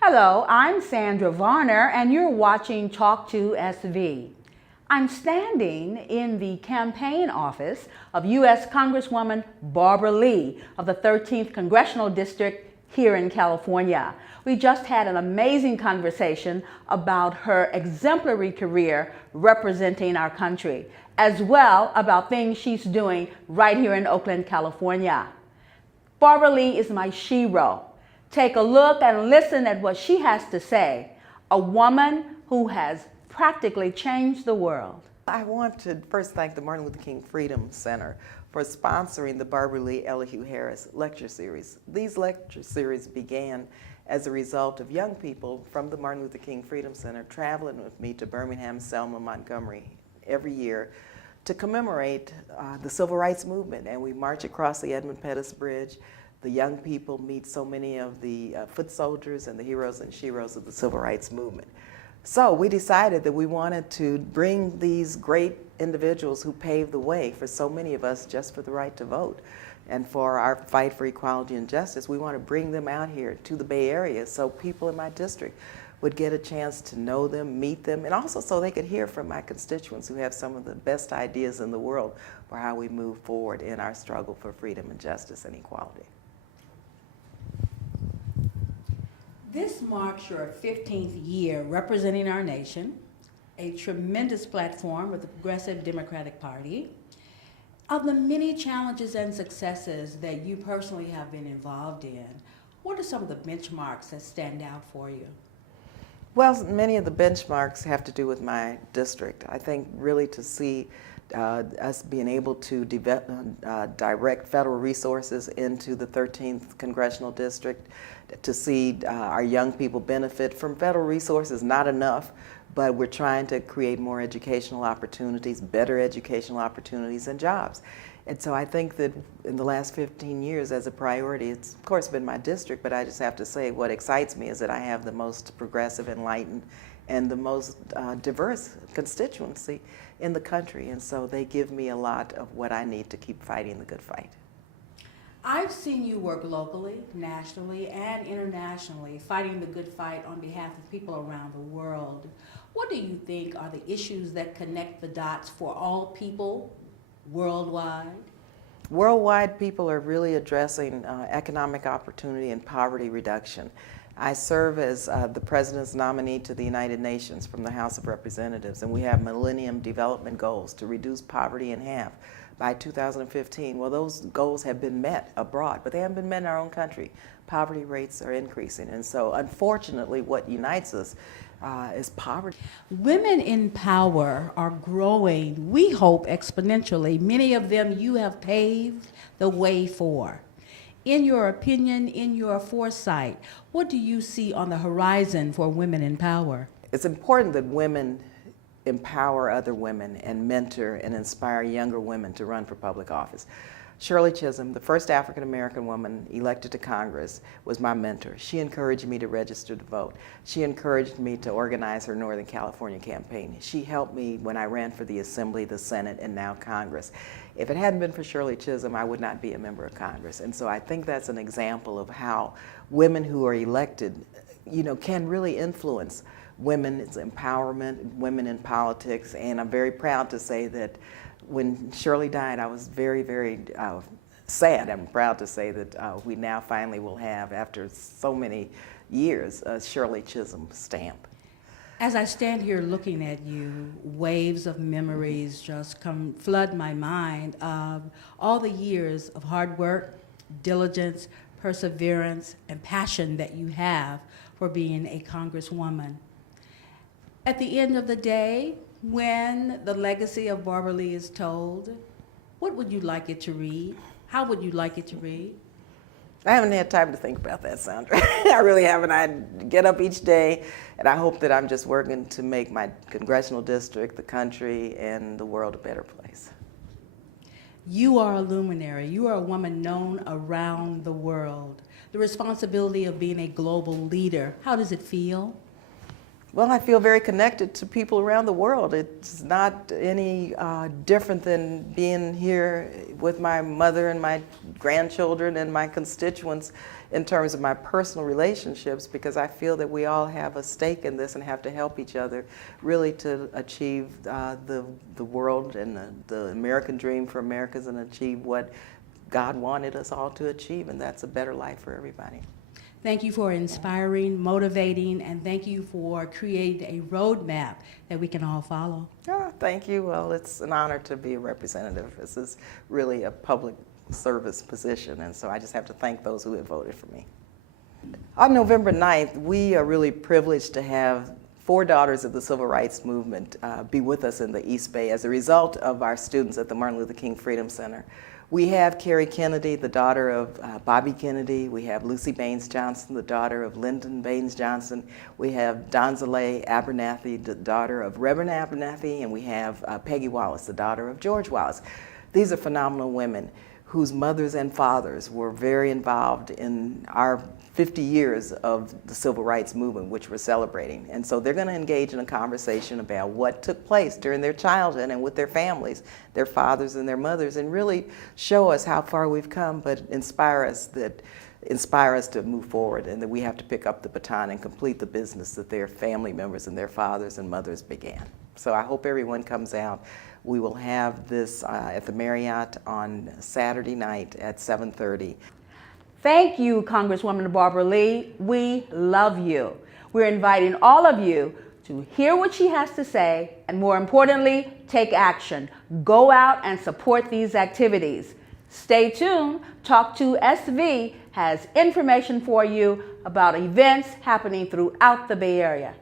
Hello, I'm Sandra Varner, and you're watching Talk2SV. I'm standing in the campaign office of U.S. Congresswoman Barbara Lee of the 13th Congressional District here in California. We just had an amazing conversation about her exemplary career representing our country, as well about things she's doing right here in Oakland, California. Barbara Lee is my shero. Take a look and listen at what she has to say, a woman who has practically changed the world. I want to first thank the Martin Luther King Freedom Center for sponsoring the Barbara Lee Elihu Harris lecture series. These lecture series began as a result of young people from the Martin Luther King Freedom Center traveling with me to Birmingham, Selma, Montgomery every year to commemorate the Civil Rights Movement. And we march across the Edmund Pettus Bridge. The young people meet so many of the foot soldiers and the heroes and sheroes of the Civil Rights Movement. So we decided that we wanted to bring these great individuals who paved the way for so many of us just for the right to vote and for our fight for equality and justice. We want to bring them out here to the Bay Area so people in my district would get a chance to know them, meet them, and also so they could hear from my constituents who have some of the best ideas in the world for how we move forward in our struggle for freedom and justice and equality. This marks your 15th year representing our nation, a tremendous platform with the Progressive Democratic Party. Of the many challenges and successes that you personally have been involved in, what are some of the benchmarks that stand out for you? Well, many of the benchmarks have to do with my district. I think really to see us being able to direct federal resources into the 13th Congressional District, to see our young people benefit from federal resources, not enough, but we're trying to create more educational opportunities, better educational opportunities and jobs. And so I think that in the last 15 years as a priority, it's of course been my district, but I just have to say what excites me is that I have the most progressive, enlightened, and the most diverse constituency in the country. And so they give me a lot of what I need to keep fighting the good fight. I've seen you work locally, nationally, and internationally, fighting the good fight on behalf of people around the world. What do you think are the issues that connect the dots for all people worldwide? Worldwide, people are really addressing economic opportunity and poverty reduction. I serve as the President's nominee to the United Nations from the House of Representatives, and we have Millennium Development Goals to reduce poverty in half by 2015. Well, those goals have been met abroad, but they haven't been met in our own country. Poverty rates are increasing, and so unfortunately what unites us is poverty. Women in power are growing, we hope, exponentially. Many of them you have paved the way for. In your opinion, in your foresight, what do you see on the horizon for women in power? It's important that women empower other women and mentor and inspire younger women to run for public office. Shirley Chisholm, the first African-American woman elected to Congress, was my mentor. She encouraged me to register to vote. She encouraged me to organize her Northern California campaign. She helped me when I ran for the Assembly, the Senate, and now Congress. If it hadn't been for Shirley Chisholm, I would not be a member of Congress. And so I think that's an example of how women who are elected, can really influence women's empowerment, women in politics. And I'm very proud to say that when Shirley died, I was very, very sad. I'm proud to say that we now finally will have, after so many years, a Shirley Chisholm stamp. As I stand here looking at you, waves of memories just flood my mind of all the years of hard work, diligence, perseverance, and passion that you have for being a Congresswoman. At the end of the day, when the legacy of Barbara Lee is told, what would you like it to read? How would you like it to read? I haven't had time to think about that, Sandra. I really haven't. I get up each day, and I hope that I'm just working to make my congressional district, the country, and the world a better place. You are a luminary. You are a woman known around the world. The responsibility of being a global leader, how does it feel? Well, I feel very connected to people around the world. It's not any different than being here with my mother and my grandchildren and my constituents in terms of my personal relationships, because I feel that we all have a stake in this and have to help each other really to achieve the world and the American dream for Americans, and achieve what God wanted us all to achieve, and that's a better life for everybody. Thank you for inspiring, motivating, and thank you for creating a roadmap that we can all follow. Oh, thank you. Well, it's an honor to be a representative. This is really a public service position, and so I just have to thank those who have voted for me. On November 9th, we are really privileged to have 4 daughters of the Civil Rights Movement be with us in the East Bay as a result of our students at the Martin Luther King Freedom Center. We have Carrie Kennedy, the daughter of Bobby Kennedy. We have Lucy Baines Johnson, the daughter of Lyndon Baines Johnson. We have Donzale Abernathy, the daughter of Reverend Abernathy. And we have Peggy Wallace, the daughter of George Wallace. These are phenomenal women whose mothers and fathers were very involved in our 50 years of the Civil Rights Movement, which we're celebrating. And so they're going to engage in a conversation about what took place during their childhood and with their families, their fathers and their mothers, and really show us how far we've come, but inspire us to move forward, and that we have to pick up the baton and complete the business that their family members and their fathers and mothers began. So I hope everyone comes out. We will have this at the Marriott on Saturday night at 7:30. Thank you, Congresswoman Barbara Lee. We love you. We're inviting all of you to hear what she has to say, and more importantly, take action. Go out and support these activities. Stay tuned. Talk2SV has information for you about events happening throughout the Bay Area.